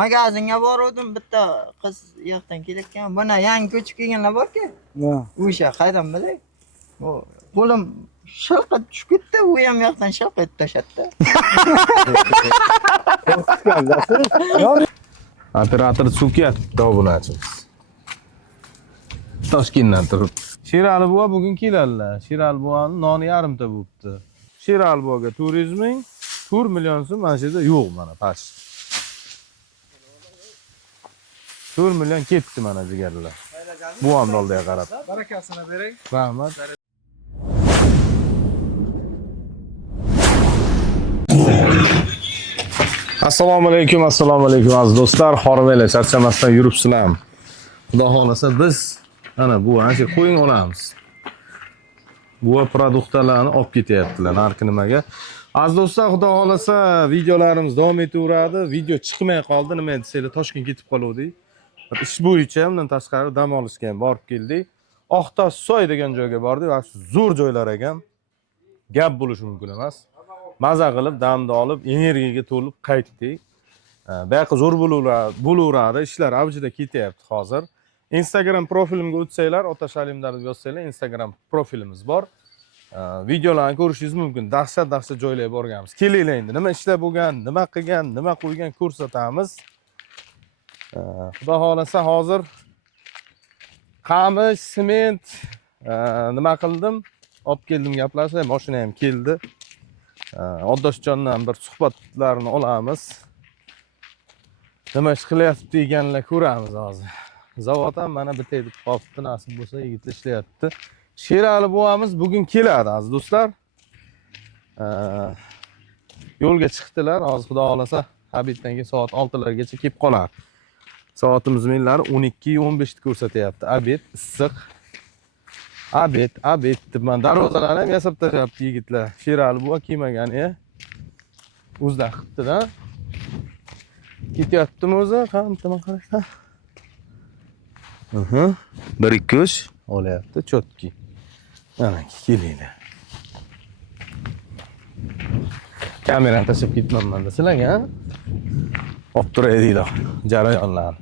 Magazinga boruvdim, bitta qiz yoqdan kelayotgan. Buni yangi ko'chib kelganlar bor-ku. O'sha qaydan bilay? Qo'lim shilqib tushib ketdi, u ham yoqdan shilq etib tashatdi. Operator Sukyat dovunachimiz. Toshkentdan turib. Sherali buva bugun keladilar. Sherali buvaning noni yarimta bo'libdi. Sherali buvaga turizming 4 million so'm mana shu yerda yo'q mana past. 4 million ketdi mana jigarlar. Buvam oldiga qarab. Barakasini bering. Rahmat. Assalomu alaykum aziz do'stlar. Xormaylar charchamasdan yuribsizlarmi? Xudo xolasa biz ana bu ancha qo'ying olamiz. Bu produktlarni olib ketyaptilar narxi nimaga? Aziz do'stlar, xudo xolasa videolarimiz davom etaveradi. Video chiqmay qoldi, nima desanglar Toshkentga ketib qoluvdik. Ish bo'yicha undan tashqari dam olishga ham borib keldik. Oqtoshsoy degan joyga bordik va zo'r joylar ekan. Gap bo'lishi mumkin emas. Maza qilib, damni olib, energiyaga to'lib qaytdik. Bu yoqqa zo'r bo'laveradi, ishlar avjida ketyapti hozir. Instagram profilimga o'tsanglar, Otash Alimdar deb yozsanglar, Instagram profilimiz bor. Videolarni ko'rishingiz mumkin. Dahshat joylarga borganmiz. Kelinglar endi, nima ishlar bo'lgan, nima qilgan, nima qo'ygan ko'rsatamiz. Xudo xolasa hozir qamish, sement nima qildim? Olib keldim gaplashib, mashina ham keldi. Oddoshjondan bir suhbatlarni olamiz. Nima ish qilyapti deganlar ko'ramiz hozir. Zavod ham mana bitta deb qolibdi, nasib bo'lsa yigitlar ishlayapti. Sherali buvamiz bugun keladi aziz do'stlar. Yo'lga chiqdilar. Hozir xudo xolasa Habibdan keyin soat 6largacha kelib qolar. Soatimiz menlar 12:15 ni ko'rsatyapti. Abed issiq. Abed deb men darvozalarni ham yasab tashlabdi yigitlar. Sherali buva kelmagani o'zida qilibdi-da. Ketyaptimi o'zi? Qamtama qarashda. Bir ikki uch olyapti, chotki. Mana kelinglar. Kamerani tashlab ketmanman sizlarga, ha? Olib turayliklar jarayonlarni.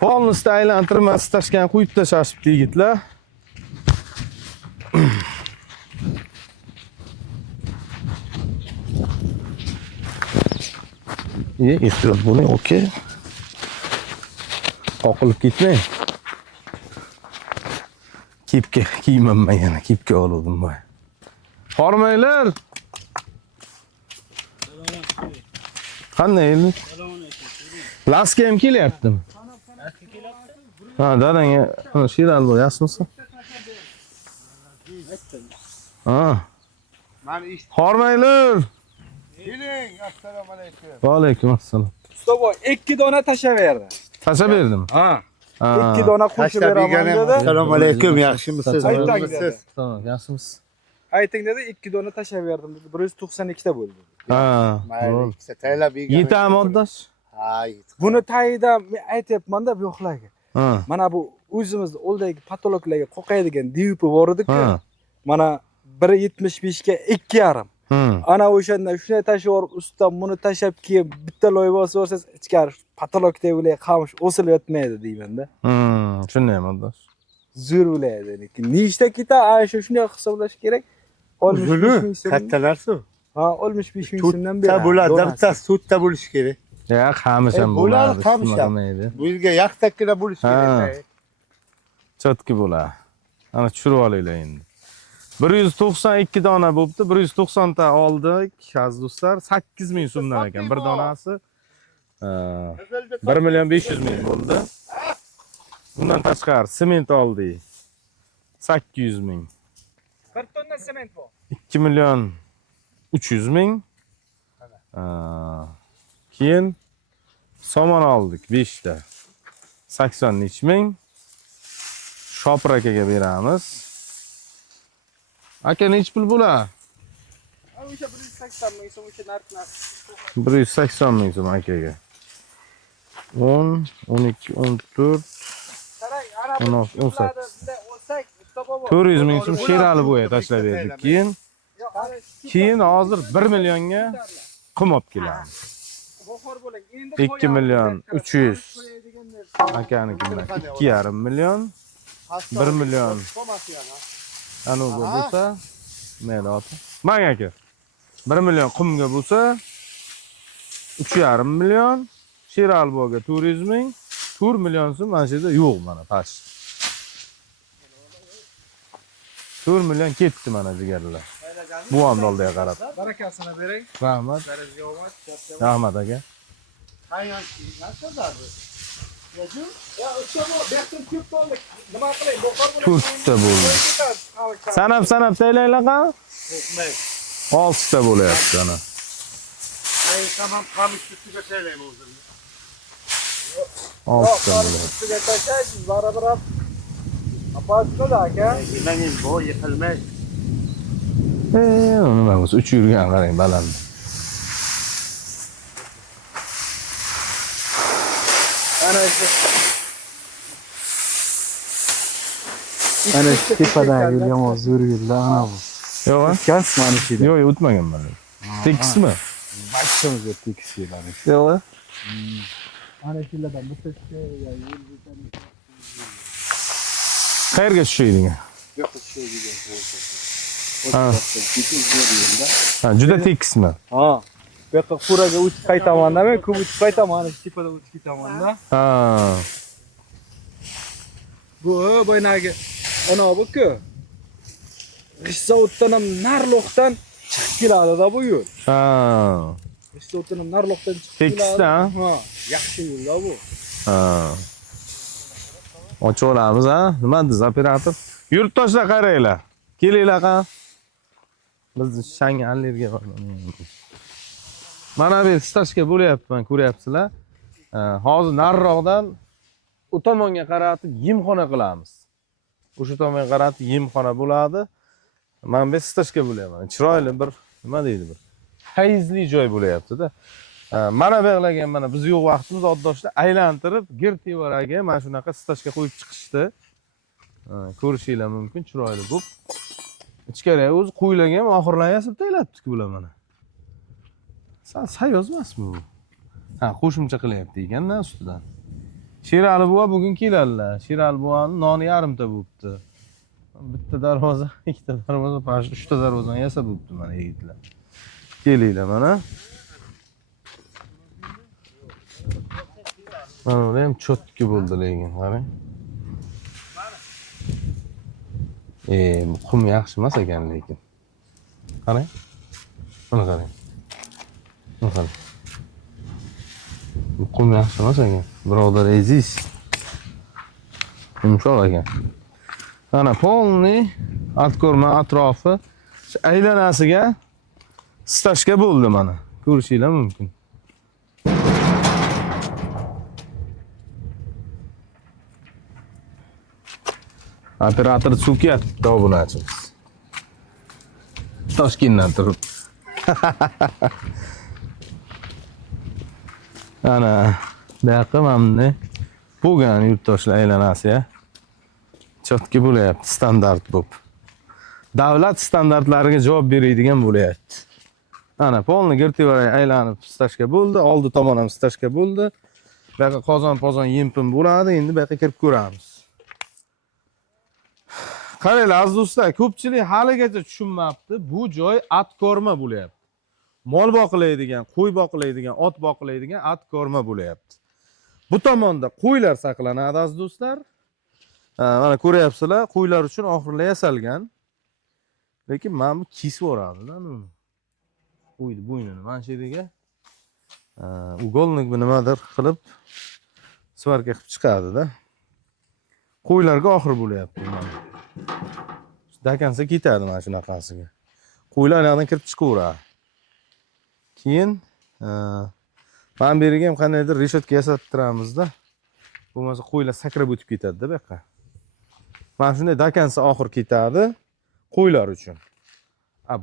Polnosti aylantirmas tashgan qo'yib tashashibdi yigitlar. Ehtiyot bo'ling, okey. Qoqilib ketmang. Kipga kiymanman yana, kipga oldim bu. Hormaylar. Qanday endi? Laska ham kelyaptimi? Ha, dadangga Sherali bo'l, yaxshimisiz? Ha. Hormaylar. Keling, assalomu alaykum. Va alaykum assalom. Ustobo 2 dona tashaverdi. Tashlab berdim. Ha. 2 dona qo'shib beraman dedi. Assalomu alaykum, yaxshimisiz? Tamam, yaxshimisiz. Ayting dedi, 2 dona tashaverdim dedi. 192 ta bo'ldi. Ha. Mayli, ikkita taylab yegan. Yetami oddash? Ha, Buni tayidan men aytyapman-da bu yo'qlarga. Ha. Mana bu o'zimiz oldagi patologlarga qo'qaydigan DUP bor edi-ku. Mana 1.75 ga 2.5. Ana o'shandan shunday tashib olib, ustidan buni tashab keyin bitta loyiha olsangiz ichkari patologda bo'lay qamish o'silib yotmaydi deyman-da. Shunday ham oddash. Zo'r bo'laydi lekin. Nechta keta shunday hisoblash kerak. 65 ming so'm. Kattalarsiz? Ha, 65 ming so'mdan beri. To'rtta bo'ladi, bittasi to'rtta bo'lishi kerak. Ya, qamish ham bo'ladi, bo'ladi. qamish ham. Bu yerga yaxtakkina bo'lishi kerak. Chotki bo'ladi. Ana tushirib olinglar endi. 192 dona bo'libdi. 190 ta oldik, aziz do'stlar. 8 ming so'mdan ekan bir donasi. 1 million 500 ming bo'ldi. Bundan tashqari sement oldik. 800 ming. 1 tonna sement bor. 2 million 300 ming. Keyin somon oldik 5 ta. 80 ming. Shopir akaga beramiz. Aka nech pul bo'ladi? O'sha 180 ming so'm o'sha narxlar. 180 ming so'm akaga. 10, 12, 14, 18. 400 ming so'm Sherali bo'ya tashlab berdik. Keyin hozir 1 millionga qum olib kelamiz. Mohor bo'ling. Endi 2 million 300. Akanikilar 2,5 million. 1 million. Anuga bo'lsa, mayli ota. Menga aka. 1 million qumga bo'lsa 3,5 million. Sheralboga turizming 4 million so'm mana shu yerda yo'q mana past. 4 million ketdi mana jigarlar. Bu ham oldiga qarab. Barakasini bering. Rahmat. Sizlarga omad. Rahmat aka. Ya, o'sha bu yaxshi ko'p qoldik. Nima qilay? Mohor bo'ling. To'rtta bo'ldi. Sanab taylaylar qani? 6 ta bo'lyapti ana. Tamam kamış üstüne söyleyeyim o zaman. 6 ta bo'lyapti. Sizga tashlaysiz, baribir ham. Apasida aka. Benim bu yıkılmaz. Nima bo'lsa uch yurgan qarang baland. Ana shu. Ana shu tepadagi yomon zo'r yo'lda ana bu. Yo'q, Kas mana shu. yo'q, o'tmagan mana. Tekismi? Barchamizga tekis yo'llar. Yo'q. Ana shulardan bitta Qayerga tushayding? Ha, juda tekismi? Ha. Bu yoqqa quraga o'tib qaytaman-da, men ko'p o'tib qaytaman, ana shu tepada o'tib ketaman-da. Ha. Bu boynagi ana bu-ku. G'ishzavuddan ham narloqdan chiqib keladi-da bu yo'l. Ha. G'ishzavuddan ham narloqdan chiqib keladi. Tekisda? Ha, yaxshi yo'l-da bu. Ha. Ochib olamiz, ha? Nima deysiz, operator? Yurtdoshlar qaranglar. Kelinglar qani. Biz shang allergiya bor. Mana bu stashka bo'lyapman, ko'ryapsizlar. Hozir nariroqdan u tomonga qaratib yemxona qilamiz. O'sha tomonga qaratib yemxona bo'ladi. Men bu stashka bo'lyapman. Chiroyli bir nima deydi bir hayzli joy bo'lyapti-da. Mana bu yerlarga mana biz yo'q vaqtimiz oddoshlar aylantirib, girtevaraga mana shunaqa stashka qo'yib chiqishdi. Ko'rishinglar mumkin, chiroyli bo'lib. Ichkariga o'zi qo'ylarga ham oxirlarga yasab taylatdik bular mana. Sayoz emasmi bu? Ha, qo'shimcha qilyapti ekan-da ustidan. Sherali buva bugun keladilar. Sherali buvaning noni yarimta bo'libdi. Bitta darvoza, ikkita darvoza, pash 3 ta darvozani yasab bo'libdi mana yigitlar. Kelinglar mana. Mana bu ham chotki bo'ldi lekin, qarang. Bu qum yaxshi emas ekan lekin. Qarang. Mana qarang. Mana qarang. Bu qum yaxshi emas ekan. Birodar aziz. Yumshoq ekan. Mana polni atko'rma atrofi aylanasiga stashka bo'ldi mana. Ko'rishinglar mumkin. Operator sukyapti obunachimiz. Toshkentdan turib. Ana, bu yoqqa mana bo'lgan yurtdoshlar aylanasi-ya. Chotki bo'lyapti, standart bo'lib. Davlat standartlariga javob beradigan bo'lyapti. Ana, polni girtevara aylanib stashka bo'ldi, oldi tomon ham stashka bo'ldi. Bu yoqqa qozon yempim bo'ladi, endi bu yoqqa kirib ko'ramiz. Qaranglar aziz do'stlar, ko'pchilik haligacha tushunmabdi. Bu joy atko'rma bo'lyapti. Mol boqilaydigan, qo'y boqilaydigan, ot boqilaydigan atko'rma bo'lyapti. Bu tomonda qo'ylar saqlanadi aziz do'stlar. Mana ko'ryapsizlar, qo'ylar uchun oxirlar yasalgan. Lekin men bu kesib yuboradi-da uni. Qo'yni bo'ynini mana shu yerga ugolnik nimadir qilib svarka qilib chiqadi-da. Qo'ylarga oxir bo'lyapti mana. Dakansa ketadi mana shunaqasiga. Qo'ylar yoqdan kirib chiqaveradi. Keyin men beriga ham qandaydir reshetka yasattiramiz-da. Bo'lmasa qo'ylar sakrab o'tib ketadi-da bu yoqqa. Mana shunday dakansa oxir ketadi qo'ylar uchun.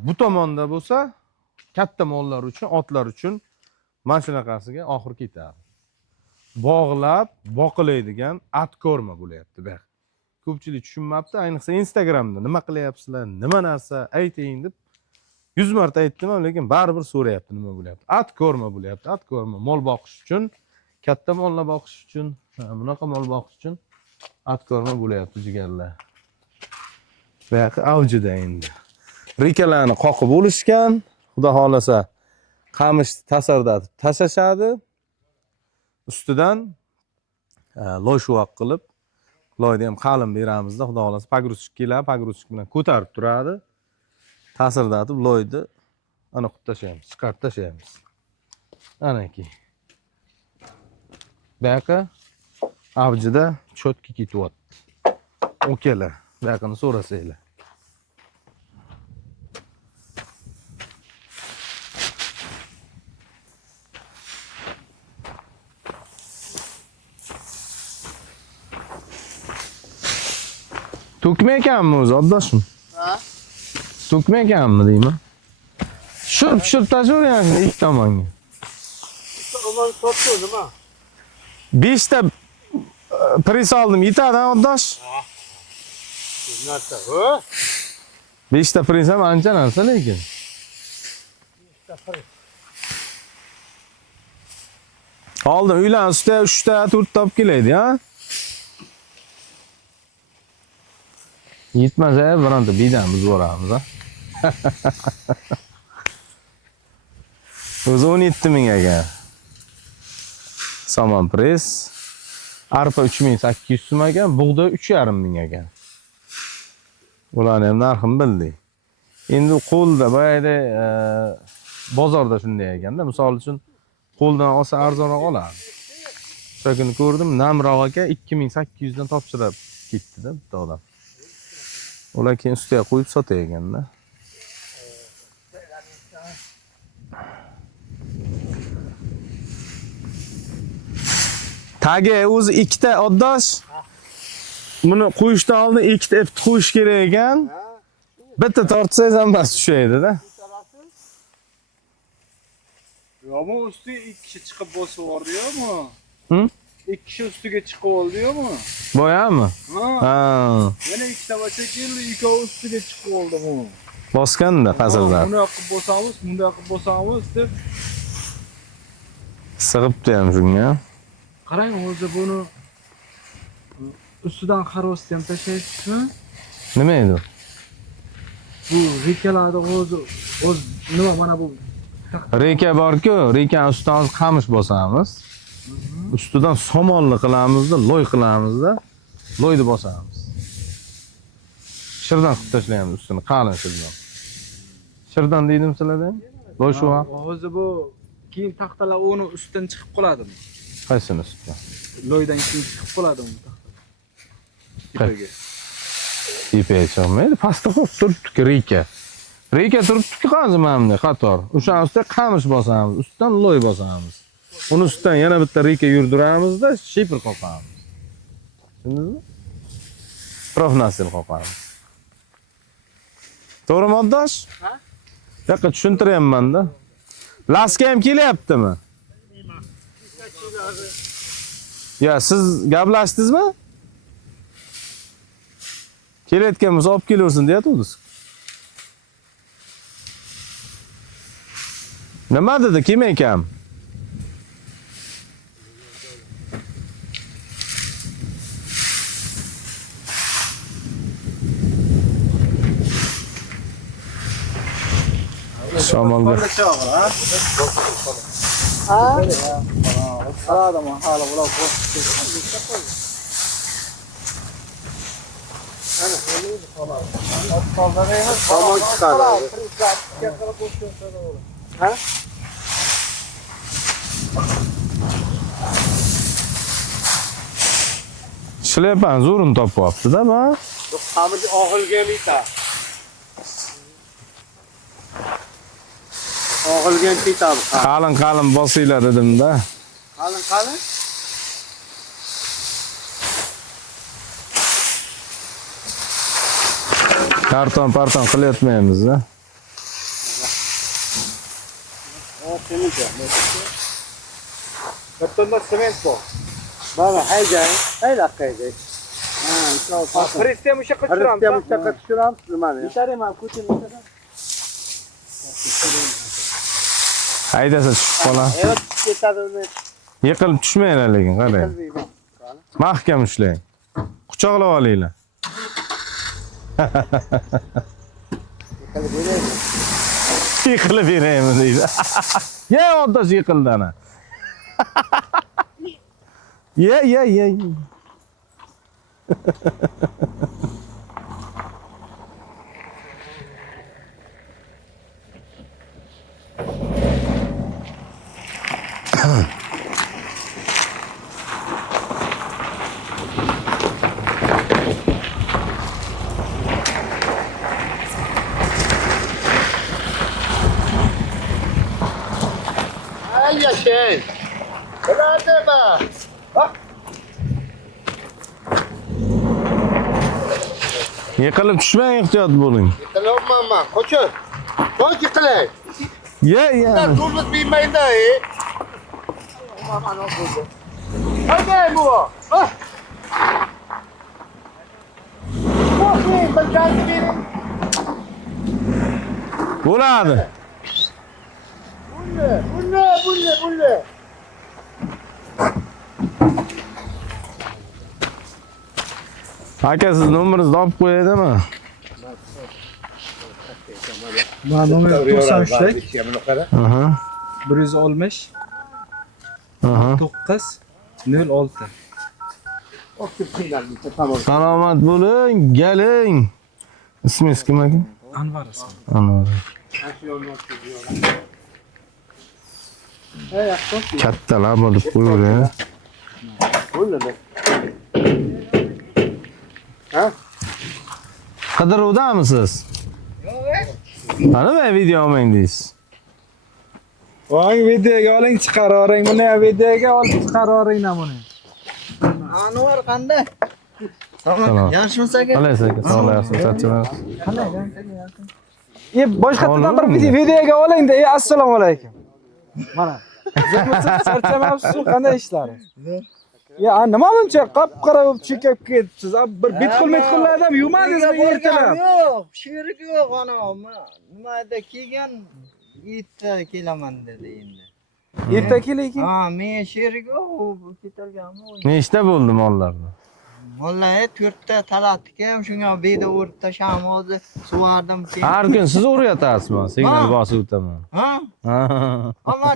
Bu tomonda bo'lsa katta mollar uchun, otlar uchun mana shunaqasiga oxir ketadi. Bog'lab boqilaydigan atko'rma bo'lyapti bu yoq. Ko'pchilik tushunmabdi, ayniqsa Instagramda nima qilyapsizlar, nima narsa ayting deb 100 marta aytdim, lekin baribir so'rayapti nima bo'lyapti. At ko'rma bo'lyapti, at ko'rma. Mol boqish uchun, katta mollar boqish uchun, bunaqa mol boqish uchun at ko'rma bo'lyapti jigarlar. Bu yoqi avjida endi. Rekalarni qoqib olishgan, xudo xolasa qamish tasardatib tashlashadi. Ustidan loy shuvoq qilib, loyni ham qalin beramizda, xudo xolasa pogruzchik keladi, pogruzchik bilan ko'tarib turadi. Ta'sirdatib loyni ana qilib tashlaymiz, chiqarib tashlaymiz. Anaki. Bu yoqqa avjida chotki ketyapti. Okalar, bu yoqini so'rasanglar. To'kma ekanmi o'zi, oddoshmi? Ha? To'kma ekanmi deyman. Shurp tashlayverasiz ikki tomonga. Ulan sottu nima? 5 ta pres oldim, yetadi, oddosh. Narsa, ho? 5 ta pres ham ancha narsa lekin. Oldim, uylan ustiga 3 ta, 4 ta olib keladi, ha? Yetmasa bironta bidan biz boramiz, ha. O'zi 17 ming ekan. Somon pres. Arpa 3800 so'm ekan, bug'doy 3,5 ming ekan. Ularni ham narxini bildik. Endi qo'lda boyada bozorda shunday ekanda, misol uchun qo'ldan olsa arzonroq oladi. O'sha kuni ko'rdim, namroq aka 2800 dan topshirib ketdi-da bitta odam. Ular keyin ustiga qo'yib sotayotganda. Tagi o'zi ikkita oddosh. Buni qo'yishdan oldin ikkita ipni qo'yish kerak ekan. Bitta tortsangiz ham bas tushaydi-da. Yo'qmi, ustiga 2 kishi chiqib bosib yubordi-yo'qmi? Hı? 2 kishi ustiga chiqib oldi-yo'qmi? Boyami? Ha. Ha. Yana ikkita bacha keldi, ikkovi ustiga chiqib oldi-mu. Bosganda ta'sirdan. Buni qilib bosamiz, bunday qilib bosamiz deb. Sig'ibdi ham shunga. Qarang, o'zi buni ustidan xarosni ham tashlaysizmi? Nima edi? Bu rekalarni o'zi nima mana bu Reka bor-ku, rekaning ustidan qamish bosamiz. Ustidan somonli qilamizda, loy qilamizda, loyni bosamiz. Shirdan qilib tashlaymiz ustini, qalin shirdan. Shirdan deydim sizlarda? Loy shuvoq. O'zi bu keyin taxtalar uni ustidan chiqib qoladimi? Qaysini ustidan? Loydan keyin chiqib qoladimi taxtalar? Tepaga chiqmaydi, pastda qo'yib turibdi reka. Reka turibdi qancha mana qator. O'sha ustida qamish bosamiz, ustidan loy bosamiz. Uni ustidan yana bitta reka yurdiramizda, shipr qoqamiz. Tushundingizmi? Profnasil qoqamiz. To'g'rimi oddosh? Ha? Yo'q, tushuntiryapman-da. Laska ham kelyaptimi? Ya, siz gaplashdingizmi? Kelayotgan bo'lsa olib kelaversin deyatuvdingiz. Nima dedi, kim ekan? Shamolga. Ha? Qaradimi, hali ular bosib Somon chiqadi. Ha? Shlepani zo'rini topyapti-da, ma. Qamir og'ilga mita. Og'ilga ketadi. Qalin bosinglar dedim-da. Qalin. Karton qilyapmaymiz-da. Kartonda sement bor. Mana haydang, haydang. Prestem o'sha qilib turamiz. Prestem o'sha qilib turamiz, nimani? Ishlarim ham ko'chini. Haydasa tushib qolar. Evet, ketadi. Yiqilib tushmanglar lekin, qarang. Mahkam ushlang. Quchoqlab olinglar. Yiqilib beraymi deydi. Ye, oddiy yiqildi ana. Ye. Ay yaşayın. Helal deme. Bak. Yiqilib tushmang, ehtiyot bo'ling. Yıkılamam. Koçum. Koç yıkılayım. Ye. Ben turlut bilmeyin de. Hadi bu. Ah. Bakayım ben geldim. Bo'ladi. Bu ne? Aka, siz nomeringizni olib qo'yaydimi? Mana nomer 93 Aha. 160 Aha. 9 06. Salomat bo'ling, keling. Ismingiz kim aka? Anvar ismi. Anvar. Kattalar bo'lib qo'yaver. Bu ne? Ha? Qidiruvdamisiz? Qani video olmaysiz? Voy videoga oling chiqarib yuboring. Buni videoga olib chiqarib yuboring namuni. Anvar qanday? Salom. Yaxshimisiz aka? Qalaysiz aka? Sog'layapsiz, charchamayapsiz? Boshqatdan bir videoga oling-da. Assalomu alaykum. Mana. Charchamayapsiz, qanday ishlaringiz? Ya, nima buncha qop-qora bo'lib chekib ketibsiz? Bir bitqil adam yumadingizmi ertalab? Yo'q, sherik yo'q ana. Nimada kelgan erta kelaman dedi endi. Erta keling. Ha, men sherik yo'q, u ketilganmi? Nechta bo'ldi mollarni? Vallahi 4 ta talatdim, shunga beda o'rib tasham hozir suvardim. Har kun siz o'rgatasizmi? Signal bosib o'taman. Ha? Ha. Ama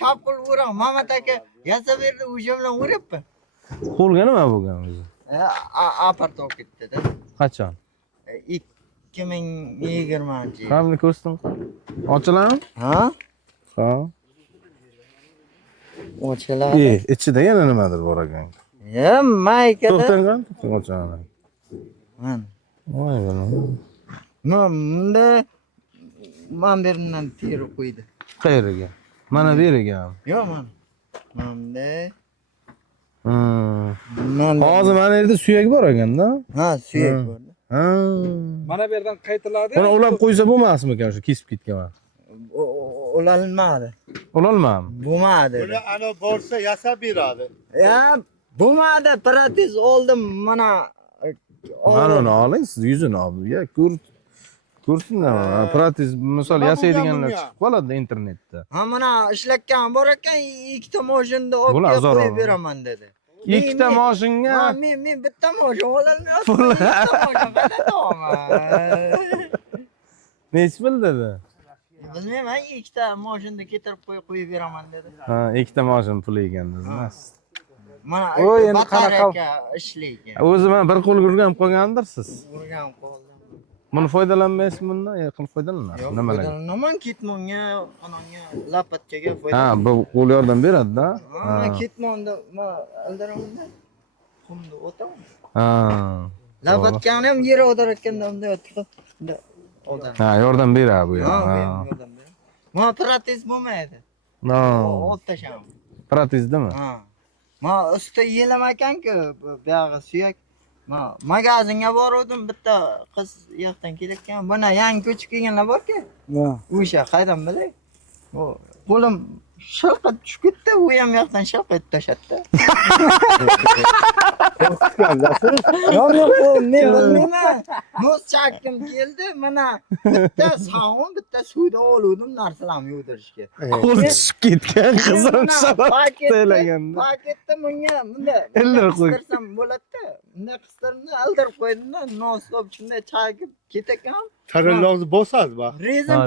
chap qilib o'ram. Mamat aka yasab berdi, o'sha bilan o'ribmi? Qo'lga nima bo'lgan o'zi? Apart olib ketdi-da. Qachon? 2020-yil. Qani ko'rsatdim. Ochiladimi? Ha? Ha. Ochiladi. Ichida yana nimadir bor ekan. Ya, maykada. To'xtang, ochiladi. Man. Voy bana. Bunda man beridan terib qo'ydi. Qayerga? Mana beriga. Yo'q, man. Manda. Hozir mana yerda suyak bor ekanda. Ha, suyak bor. Ha. Mana bu yerdan qaytiladi. Buni ulab qo'ysa bo'lmasmikan shu kesib ketgan? Ulanmadi. Ulanmami? Bo'lmadi. Bunu ana borsa yasa bir adı. Ya, bo'lmadi. Protez oldim mana. Mana uni oling, siz yuzini olib. Ya, ko'rsinlar. Protez misol yasaydiganlar chiqib qoladi internetda. Ha, mana ishlatgan bor ekan, ikkita mashinada olib Bular zo'r qo'yib oladi. beraman dedi. Ikkita mashinga. Ha, men bitta mashin ololmayapman. Bitta mashin qanday olaman? Nech pul dedi? Bilmayman, ikkita mashinada ketirib qo'yib beraman dedi. Ha, ikkita mashin puli ekan dedingiz. Mana O, endi batareyka ishlaydi. O'zi men bir qo'l o'rganib qolgandirsiz. Urgan qoldim. Buni foydalanmaysiz bundan? Qilib foydalanasiz. Yo'q, Nimalar? foydalanaman ketmonga, qanonga, lapatchaga Ha, foydalanaman. bu qo'l yordam beradi-da. Ha, ketmonda ildiramda qumda o'taman. Ha. Lapatkani ham yer o'tarayotganda bunday o'tirib, odam. Ha, yordam beradi bu Ha, ham. yordam ber. Ma protez bo'lmaydi. No. Olib tasham. Protezdami? Ha. Ma usta yelam ekan-ku, buyog'i suyak. Ma magazinga bordim, bitta qiz yoqdan kelayotgan. Buni yangi ko'chib kelganlar bor-ku. Ha. O'sha qaydan bilay? O qo'lim shilqib tushib ketdi, u ham yoqdan shilq etib tashatdi. Yo'q, yo'q, bu Men bilmayman. Muz chakkim keldi, mana bitta savun, bitta suvda oluvdim narsalarni yuvdirishga. Qo'l tushib ketgan qizim paketda bunga Ildirib qo'y. qistirsam bo'ladi-da. Bunday qistirni ildirib qo'ydim-da, non-stop shunday chakib ketakan. Tarallozni bosadi bak. Rezin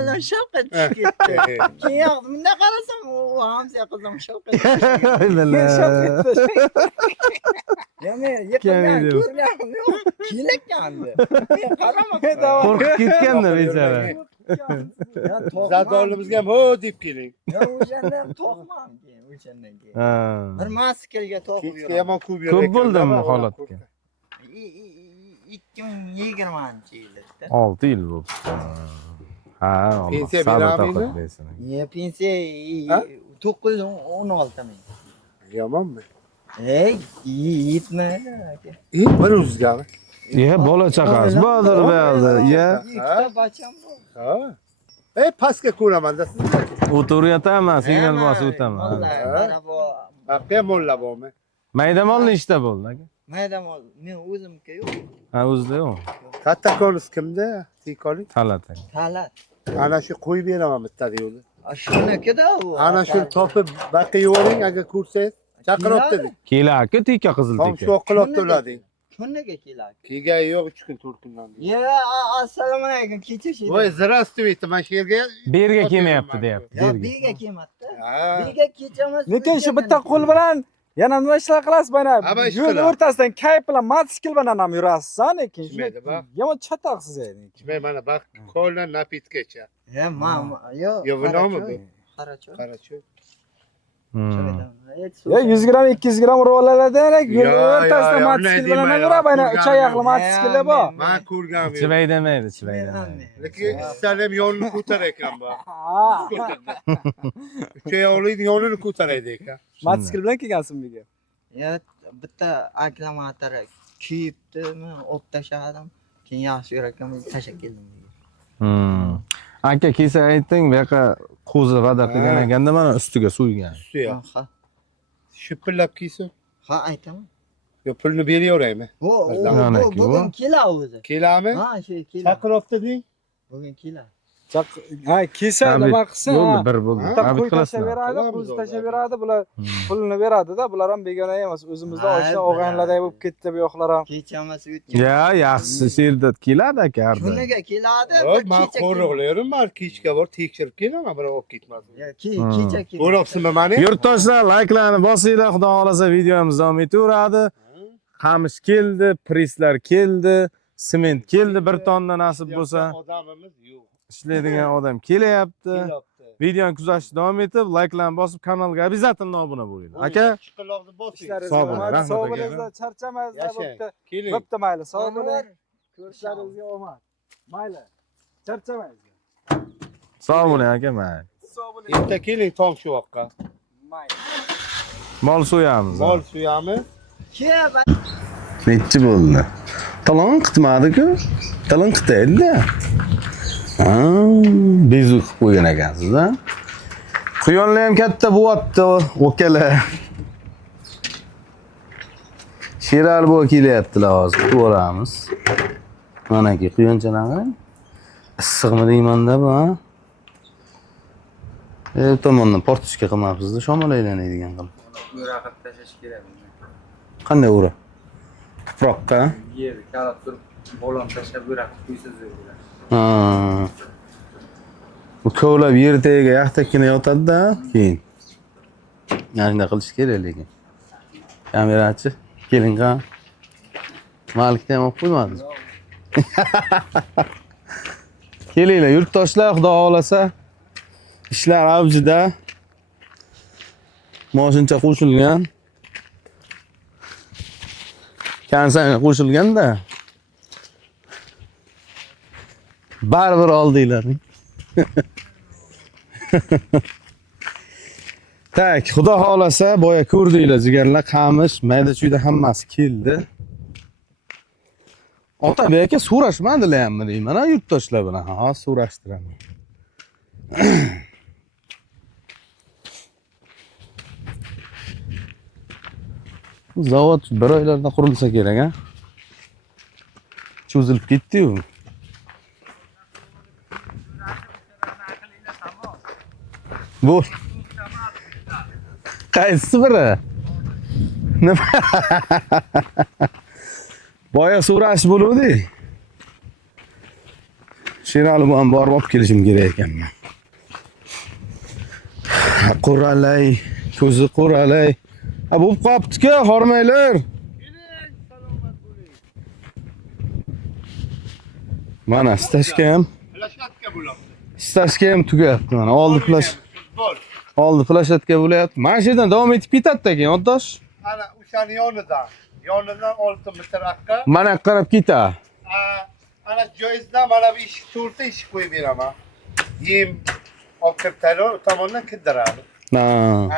bilan shalqa tushib ketdi. Keyin bunday qarasam, u hamsa qizim shalqa Yani yıkılgan ko'rganim yo'q. Kelakandi. Men qaramadim. Qo'rqib ketganda bechora. Zadolimizga ham ho deb keling. Ya o'shanda ham to'qman keyin, o'shandan keyin. Ha. Bir maskelga to'qib Kechga yuraman. yomon ko'p Ko'p bo'ldimi holatga? 2020-yilda. 6 yil bo'libdi. Ha, Alloh Pensiya sabr beramiydi? toqat bersin. Ya pensiya 916 ming. Yomonmi? Yetmaydi aka. Bir o'zgami? Ye, bola chaqasi bordir bu yerda. Ye, Ikkita bacham bor. Ha. Pastga ko'raman-da siz. o'tiryapman, signal bosib o'taman. Vallahi mana bu Baqqa molla bormi? Mayda mol nechta bo'ldi aka? mayda mol men o'zimga yo'q. Ha, o'zida yo'q. Kattakonimiz kimda? Tiykolik. Talat aka. Talat. Ana shu qo'yib beraman bitta yo'lda. Shunakida u. Ana shuni topib baqqa yuboring agar ko'rsangiz. Chaqiribdi deng. Kela aka, tika qizil Tom tika. shu qilib to'lading. Kunniga keladi. Kelgani yo'q 3 kun 4 kundan. Ya, assalomu alaykum, kechish. Voy, здравствуйте, mana shu yerga. Berga kelmayapti deyapti. Ya, Berga. bega kelmadi. Ha. Bega kechamas. lekin shu bitta qo'l bilan yana nima ishlar qilasiz mana Nima ish yo'l qiladi? o'rtasidan kayf bilan motosikl bilan ham yurasiz lekin Tushmaydi, bak. yomon chatoqsiz endi. Shmay mana baq kola napitgacha. Ya, yo. Yo, vinomi bu? Qarachi. Qarachi. Hmm. Ya 100 gram 200 gram ro'lalardan yo'l Yo, o'rtasida yo, yo, motosikl unday bilan ham demaydi, yuradi mana bak, 3 oyoqli motosikl bor. Men ko'rganim yo'q. Chivay demaydi, chivay demaydi. Lekin istalib yonini ko'tar ekan bu. Ha. Uch oyoqli yonini ko'taraydi ekan. Motosikl bilan kelgansiz bunga. Ya, bitta akklamator kiyibdimi, olib tashladim. Keyin yaxshi yurakimni tashlab keldim. Hmm. Aka kelsa ayting, bu yoqqa qo'zi g'ada qilgan ekanda mana ustiga suygan. Suya. Ha, Shipillab kiysin. ha aytaman. Yo pulni beraveraymi? Bu Mana bu ki bugun bu. kela o'zi. Kelami? Ha, shu kela. Chaqiribdi deng. Bugun kela. Ha, kelsa nima qilsin? Bo'ldi, bir bo'ldi. Ha, Bitta Abid qo'y tashlab qilasizlar. beradi, Qilamiz qo'zi o'zi. tashlab beradi, bular pulini beradi-da, bular ham begona emas. O'zimizda Ha, oshna biladi. o'g'anlarday bo'lib ketdi bu yoqlar ham. Kechamas o'tgan. Ya, yaxshi sherda keladi aka har doim. Kuniga keladi. Hop, bir men kecha qo'riqlayrim, men kechga bor tekshirib kelaman, birov olib ketmasin. Ya, kecha keladi. Ko'ryapsizmi meni? Yurtdoshlar, layklarni bosinglar, xudo xolasa videomiz davom etaveradi. Qamish keldi, prislar keldi, sement keldi, bir tonna nasib bo'lsa. Odamimiz yo'q. Ishlaydigan odam kelyapti. Kelyapti. Videoni kuzatishni davom etib, layklarni bosib, kanalga обязательно obuna bo'ling. Aka, chiqaloqni bosing. Ishlaringiz Sog' bo'ling, omad, rahmat sog' aka. bo'linglar, charchamaysiz Yashang. bo'pti. Keling. Bo'pti mayli, sog' bo'ling. Anvar, Ko'rishlaringizga omad. Mayli. Charchamaysiz. sog' bo'ling aka, mayli. Sog' bo'ling. Erta keling tom shu yoqqa. Mayli. Mol so'yamiz. Mol suyamiz. Ke, Nechi bo'ldi? Talon qitmadi-ku. Talon qitaydi-da. Ha, bezuk qilib qo'ygan ekansiz-da. Quyonlar ham katta bo'lyapti, okalar. Sheral bo'y kelyaptilar hozir, ko'ramiz. Mana ki quyonchalar qarang. Issiqmi deyman-da bu, ha? Tomondan portishga qilmabsiz-da, shamol aylanadigan qilib. O'ra qilib tashlash kerak buni. Qanday ura? Tuproqqa? Yerni kalab turib, bolon tashlab o'ra qilib qo'ysa zo'r bo'ladi. Ha. Bu kovlab yer tagiga yaxtakkina yotadi-da, keyin. Yana shunday qilish kerak lekin. Kamerachi, keling qa. Malikni ham olib qo'ymadingiz. Kelinglar, yurtdoshlar, xudo xolasa. Ishlar avjida. Moshincha qo'shilgan. Kansanga qo'shilganda. Baribir oldinglar. Tak, xudo xolasa, boya ko'rdinglar jigarlar, qamish, mayda-chuyda hammasi keldi. Otabek aka so'rashmadilar-mi deyman, ha, yurtdoshlar bilan. Ha, so'rashtiraman. Zavod bir oylarda qurilsa kerak, ha? Cho'zilib ketdi-yu. Bu qaysi biri? Nima? Boya so'rash bo'luvdi. Sherali bilan borib olib kelishim kerak ekanman. Quralay, ko'zi quralay. Ha, bo'lib qopti-ku, hormanglar. Mana stashka ham, Plashatka bo'ladi. stashka ham tugayapti mana. Oldi plashatka bo'lyapti. Mana shu yerdan davom etib ketadi keyin, oddosh. Ana o'shani yonidan. Yonidan 6 metr aqqa. Mana qarab keta. Ana joyizdan mana bu eshik to'rtta eshik qo'yib beraman. Yem olib kirtaylar, u tomondan kirdiradi. Ha.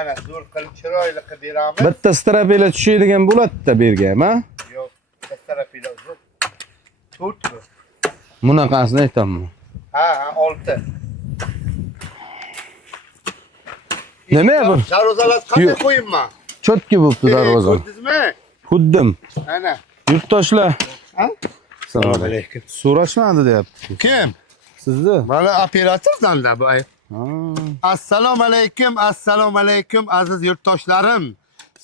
Ana zo'r qilib chiroyli qilib beramiz. Bitta strapela tushadigan bo'ladi-da bu yerga, ha? Yo'q, tarafida zo'r. 4 bu. Bunaqasini aytaman. Ha, 6. Nima bu? Darvozalar qanday Yo'q. qo'yibman? Chotki bo'libdi darvoza. Ko'rdingizmi? Xuddim. Ana. Yurtdoshlar. Ha? Assalomu alaykum. So'rashmadi deyapti. Kim? Sizni? Mana operatordan-da bu ay. Ha. Assalomu alaykum aziz yurtdoshlarim.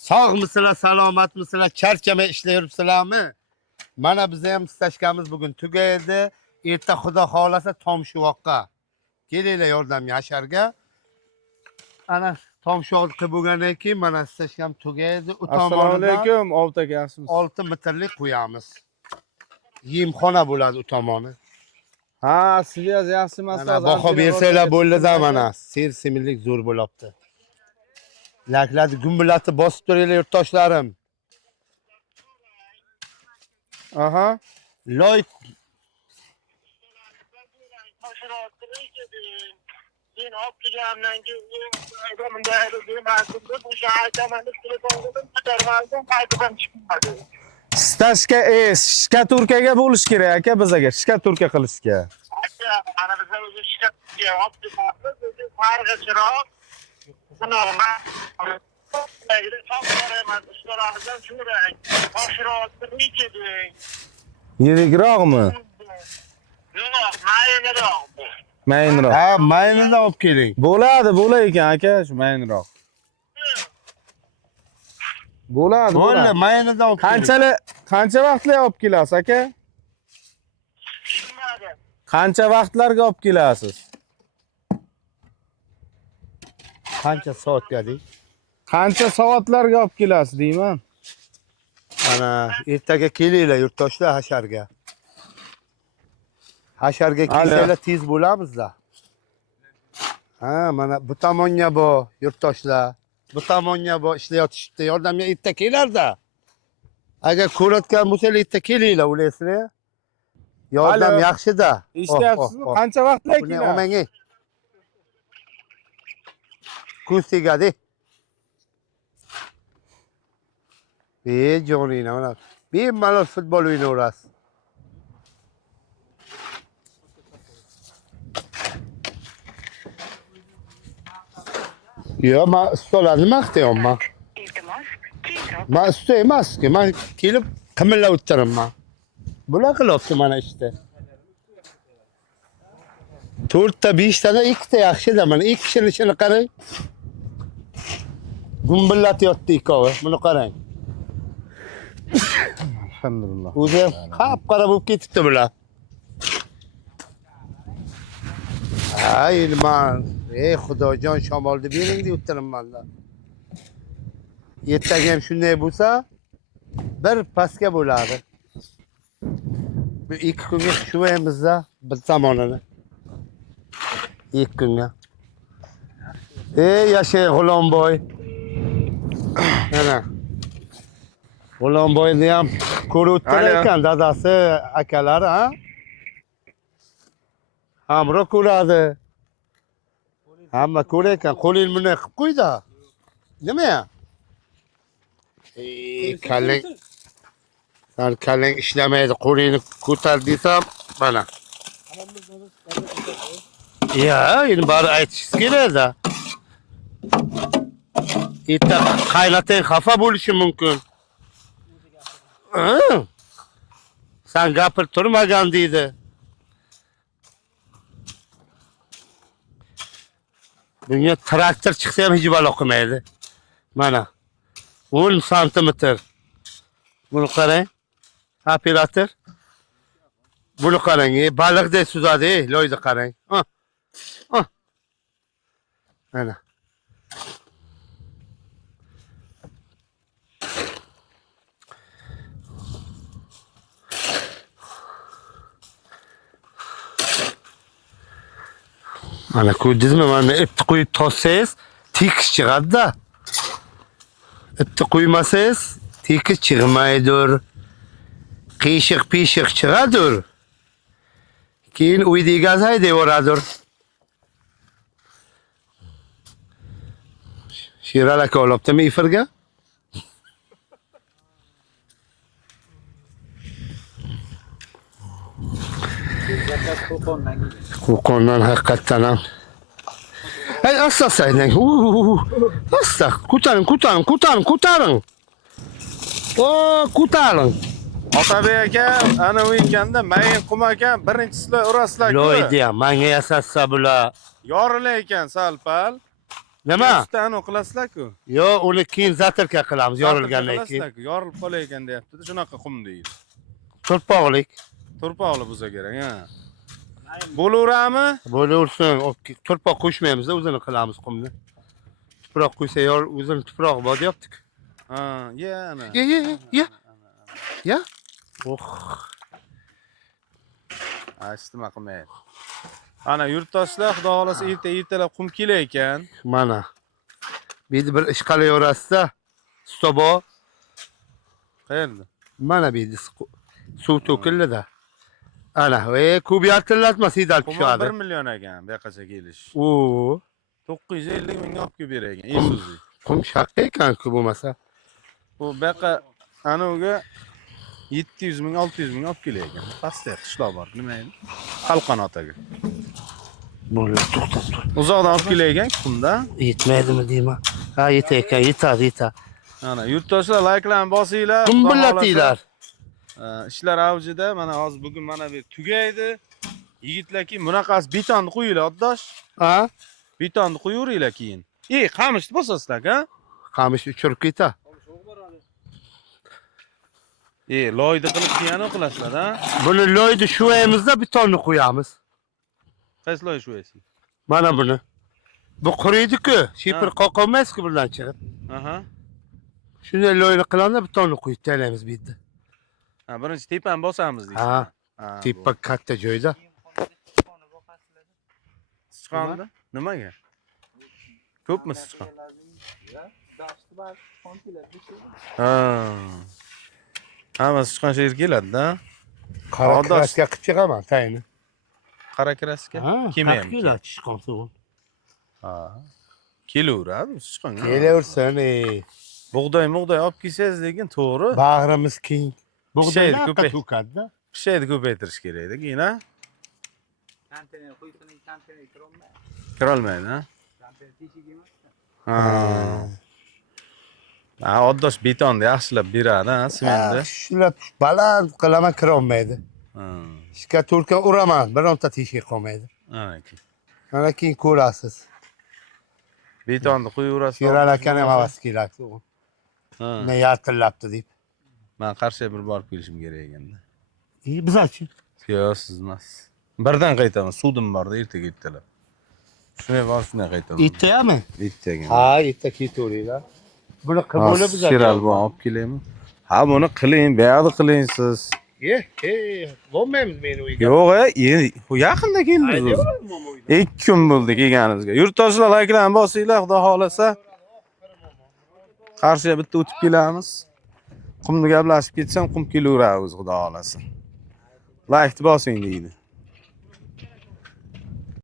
Sog'misizlar, salomatmisizlar, charchamay ishlayapsizlarmi? Mana bizning ham stashkamiz bugun tugaydi. Erta Xudo xolasa Tomshuvoqqa kelinglar yordamga Asharga. Ana Tomshuvoq qilib bo'lgandan keyin mana stashkam tugaydi. U Assalomu tomonidan alaykum, Oltaka yaxshimisiz? 6 metrlik qo'yamiz. Yemxona bo'ladi u tomoni. Ha, sviyaz yaxshi emas. Mana baho bersanglar bo'ldi-da mana. Sersimillik zo'r bo'libdi. Laklarni gumbillatib bosib turinglar yurtdoshlarim. Aha. Loy Stashka shkaturkaga bo'lish kerak aka bizaga, shkaturka qilishga. Ana bize o'zi shikayatga optimalni o'zi farqi chiroq. Yirikroqmi? Yo'q, mayinroq. Mayinroq. ha, maynidan olib keling. Bo'lar ekan aka, shu mayinroq. Bo'ladi. Bo'ldi, maynidan olib keling. Qancha vaqtlar olib kelasiz aka? Qancha vaqtlarga olib kelasiz? Qancha soatga deng? Qancha soatlarga olib kelasiz deyman. Ana ertaga kelinglar yurtdoshlar Hasharga. Hasharga kelsanglar tez bo'lamiz-da. Ha, mana bu tomonga bu yurtdoshlar. Bu tomonga bu ishlayotishibdi. Yordamga erta kelar-da. Agar ko'rayotgan bo'lsanglar erta kelinglar, o'laysizlar. Yordam yaxshi-da. Ishlayapsizmi? Qancha vaqtlar Buni kelasiz? olmang. Ko'z tegadi. Jonina mana. Bemalol futbol o'ynayverasiz. Yo'q, men ustolarni maqtayapman. Men usta emas-ku, men kelib qimillab o'tiraman. Bular qilyapti mana ishda. 4 ta 5 tadan 2 ta yaxshi-da, mana 2 kishini ishini qarang. Gumbillatayapti ikkovi, buni qarang. Alhamdulillah. O'zi ham qap-qora bo'lib ketibdi bular. Ay, men, Xudojon shamolni bering deb o'tiraman-da. Ertaga ham shunday bo'lsa, bir pastga bo'ladi. Bu 2 kunga tushmaymiz-da, bir zamonini. 2 kunga. Yashay G'ulomboy. Mana. G'ulomboyni ham ko'rib o'tgan ekan dadasi, akalari, ha? Hamro ko'radi. Hamma ko'rar ekan, qo'ling bunday qilib qo'ydi. Nima ya? Kallang. Sal kallang ishlamaydi, qo'lingni ko'tar desam, mana. Ya, endi bari aytishingiz kerak-da. Erta qaynotang xafa bo'lishi mumkin. Sen gapirib turmagan deydi. Bunga traktor chiqsa ham hech balo qilmaydi. Mana 10 santimetr. Buni qarang. Operator. Buni qarang, baliqdek suzadi, loyni qarang. Mana. Mana ko'rdingizmi? Mana ipni qo'yib tossangiz, tekis chiqadi-da. Ipni qo'ymasangiz, tekis chiqmaydir. Qiyshiq-pishiq chiqadir. Keyin uyda gaz haydayveradir. Sherali aka olibdimi efirga? Qo'qondan haqiqatdan ham. Ay, asta-asta. Asta, ko'taring. Ko'taring. Otabek aka, ana u ekanda, mayin qum ekan, birinchisida urasizlar-ku. Loydi ham, menga yasatsa bular. Yorilar ekan sal-pal. Nima? Ustani qilasizlar-ku. Yo, uni keyin zatirka qilamiz, yorilgandan keyin. Yorilib qolar ekan deyapti. Shunaqa qum deydi. Turpoqlik. Turpoqli bo'lsa kerak, ha. Bo'laveradimi? Bo'laversin. Turpoq qo'shmaymiz-da, o'zini qilamiz qumni. Tuproq qo'ysa o'zini tuproq bor deyapti-ku. Ha, ana. Ya. Nima qilmaydi. Ana yurtdoshlar, xudo xolasa ertalab qum kelar ekan. Mana. Bu yerda bir ish qilaverasiz-da. Stobo. Qayerda? Mana bu yerda suv to'kildi-da. Ana, ko'p yartillatma sidal tushadi. 1 million ekan bu yoqqa kelish. Oo. 950 mingga olib kelib berar ekan. Isuzu. Qum shaqqa ekan-ku bo'lmasa. Bu yoqqa anaviga 700 ming, 600 ming olib kelar ekan. Pastda qishloq bor, nima edi? Qalqanotaga. Bo'ldi, to'xtab tur. Uzoqdan olib kelar ekan qumda. Yetmaydimi deyman? Ha, yetadi. Ana, yurtdoshlar layklarni bosinglar. Gumbillatinglar. Ishlar avjida, mana hozir bugun mana bu tugaydi. Yigitlar keyin bunaqasi betonni qo'yinglar, oddosh. Ha? Betonni qo'yaveringlar keyin. Qamishni bosasizlar-ku, Qamish uchirib ketadi. loyni qilib keyin qilasizlar-da. Buni loyni shuvaymiz-da, betonni qo'yamiz. Qaysi loy shuvaysiz? Mana buni. Bu quriydi-ku, shipir qoqolmaysiz-ku bundan chiqib. Aha. Shunday loyni qilamiz, betonni qo'yib taylaymiz bu yerda. Ha, birinchi tepani bosamiz deysiz. Ha. Tepa katta joyda. Sichqonni nimaga? Ko'pmi sichqon? Ha. Hamma sichqon sher keladi-da. Qora kraska qilib chiqaman tayini. Qora kraska? Kelmayapti. Keladi sichqon suv. Ha. Kelaveradi sichqon. Kelaversin, Bug'doy olib kelsangiz lekin to'g'ri. Bag'rimiz keng. Pishaydi, Bug'doyni qattiq to'kadi-da. Pishaydi, ko'paytirish kerak edi, keyin ha? Kirolmaydi, ha? Ha, oddosh betonni yaxshilab beradi, ha, sementni. Shular baland qilaman, kira olmaydi. Shkaturka uraman, bironta teshik qolmaydi. Ana keyin ko'rasiz. Betonni qo'yaverasiz. Sherali akani ham havas keladi. Ne yartillabdi deb. Men Qarshiga bir borib kelishim kerak ekanda. Bizachi? Yo'q, siz emas. Birdan qaytaman, suvdim borda ertaga ertalab. Shunday bor, shunday qaytaman. Ertagami? Ertaga. Ha, ertaga ketaveringlar. Buni qilib bizachi. Sherali buni olib kelaymi? Ha, buni qiling, bu yoqda qiling siz. Bo'lmaymiz men uyga. Yo'q, yaqinda keldingiz. 2 kun bo'ldi kelganingizga. Yurtdoshlar layklarni bosinglar, xudo xolasa. Qarshiga bitta o'tib kelamiz. Qumni gaplashib ketsam, qum kelaveradi o'zi, xudo xolasa. Laykni bosing deydi.